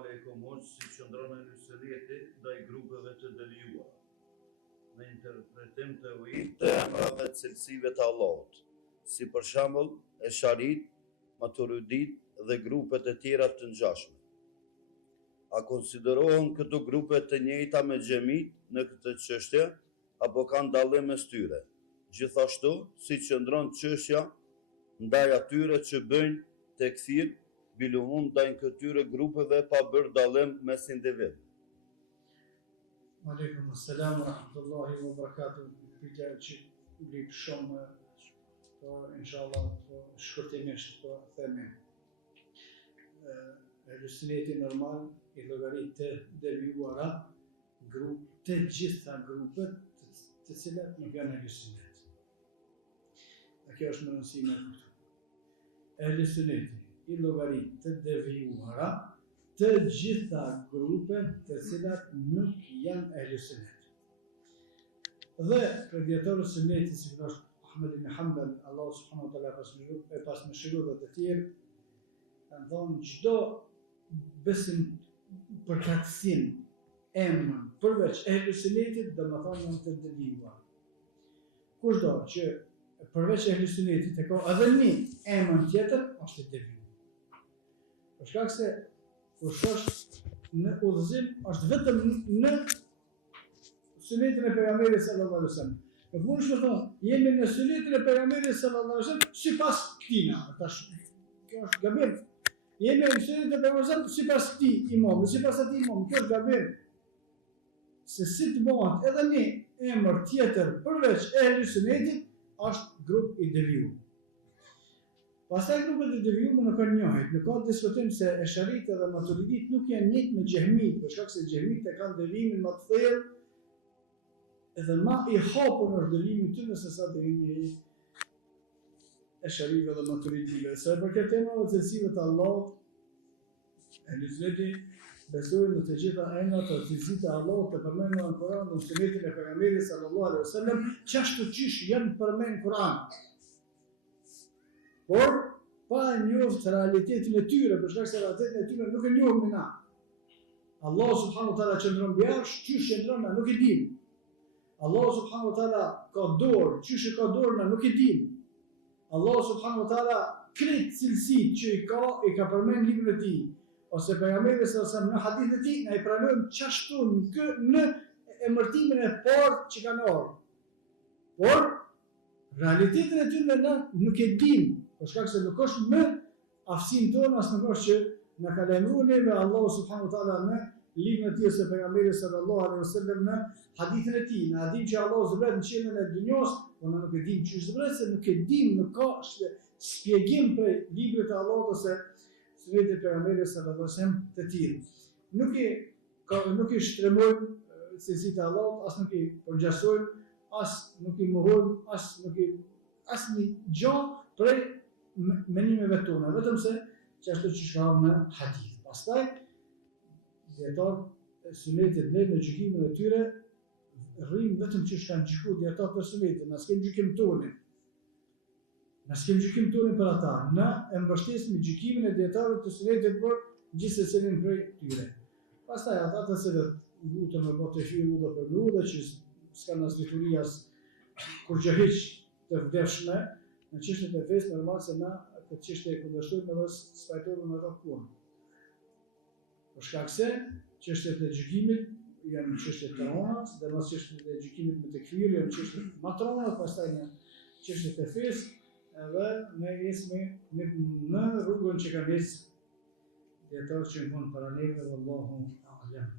aleikum, hoqë si qëndron e Lysërieti ndaj grupeve të devijuara, në interpretim të ujit të emrave të cilësive të Allahut, si për shembull Esharit, Maturidit dhe grupet e tjera të ngjashme. A konsiderohen këto grupe të njëjta me xhamit në këtë çështje apo kanë dallim mes tyre? Gjithashtu, si qëndron çështja ndaj atyre që bëjnë tekfir bilumum ndaj këtyre grupeve pa bërë dallim mes individ. Aleikum assalam wa rahmatullahi wa barakatuh. Pyetja që lip shumë, por inshallah shkurtimisht po themi. Elusineti normal i llogarit të devijuara të gjitha grupet të cilat nuk janë elusinet. Kjo është më rëndësishme këtu. Elusineti i llogarit të devijuara të gjitha grupet të cilat nuk janë elusinet. Dhe për dietarët e sunetit, si është Ahmed ibn Hanbal, Allahu subhanahu wa taala pas mëshirë dhe të tjerë, kanë thonë çdo besim përkatësim emrin përveç elusinetit do të thonë janë të devijuar. Kushdo që përveç elusinetit e ka edhe një emër tjetër, është i devijuar. Për shkak se kush është në udhëzim është vetëm në sunetin e pejgamberit sallallahu alaihi wasallam. Në fund është thonë, jemi në sunetin e pejgamberit sallallahu alaihi wasallam sipas këtina. Kjo është gabim. Jemi në sunetin e pejgamberit sipas këtij imam, sipas atij imam, kjo është gabim. Se si të bëhet edhe një emër tjetër përveç elusinetit është grup i devijuar. Pastaj grupet e devijuara nuk kanë njohur, nuk ka diskutim se Esharit dhe Maturidit nuk janë njëjtë me Xehmit, për shkak se Xehmit e kanë devijimin më të thellë, edhe më i hapur është devijimi i tyre se sa devijimi i Esharit dhe Maturidive. Sa për këtë temë të cilësive të Allahut, elusineti besojnë në të gjitha emrat të cilësive të Allahut të përmendur në Kur'an dhe në sunetin e pejgamberit sallallahu alaihi wasallam, çashtu çish janë përmendur në Kur'an. Por, pa e njohur realitetin e tyre, për shkak se realitetin e tyre nuk e njohim na. Allah subhanahu wa taala qëndron jashtë, çish qëndron na nuk e dim. Allah subhanahu wa taala ka dorë, çish ka dorë na nuk e dim. Allah subhanahu wa taala këtë cilësitë që i ka përmendur në librin e tij, ose pejgamberi sallallahu alaihi wasallam në hadithin e tij, na i pranojmë çashtu në emërtimin e parë që kanë ardhur. Por realitetin e tyre na nuk e dim. Për shkak se nuk është më aftësinë tonë as nuk është që na ka lajmëruar neve Allahu subhanahu wa taala në librin e tij se pejgamberi sallallahu alaihi wasallam në hadithin e tij, na dim që Allahu zbret në qiellin e dunjos, por ne nuk e dim çu zbret, se nuk e dim, nuk ka shpjegim për librin e Allahut ose sunetin e pejgamberit sallallahu alaihi wasallam të tillë. Nuk i shtremojmë cilësitë e Allahut, as nuk i përgjasojmë, as nuk i mohojmë, as një gjë prej menimeve tona, vetëm se që ashtu që shkruan në hadith. Pastaj, dietarët e sunetit në gjykimin e tyre rrim vetëm që kanë gjykuar dietarët e sunetit, na s'kem gjykim tonë. Na s'kem gjykim tonë për ata, na e mbështesim gjykimin e dietarëve të sunetit për gjithë secilin prej tyre. Pastaj ata të cilët lutën me botë fiu do për lutje që s'kan as liturë as kurrë hiç të vdeshme. Në çështjet e fesë normal se na këtë çështje e kundërshtojmë edhe spajtojmë me ato punë. Për shkak se çështjet e gjykimit janë çështje të rënda, sidomos çështjet e gjykimit me tekfir janë çështje më të rënda, pastaj janë çështjet e fesë, edhe ne jemi në rrugën që ka nisë dietar që mund para neve, wallahu a'lam.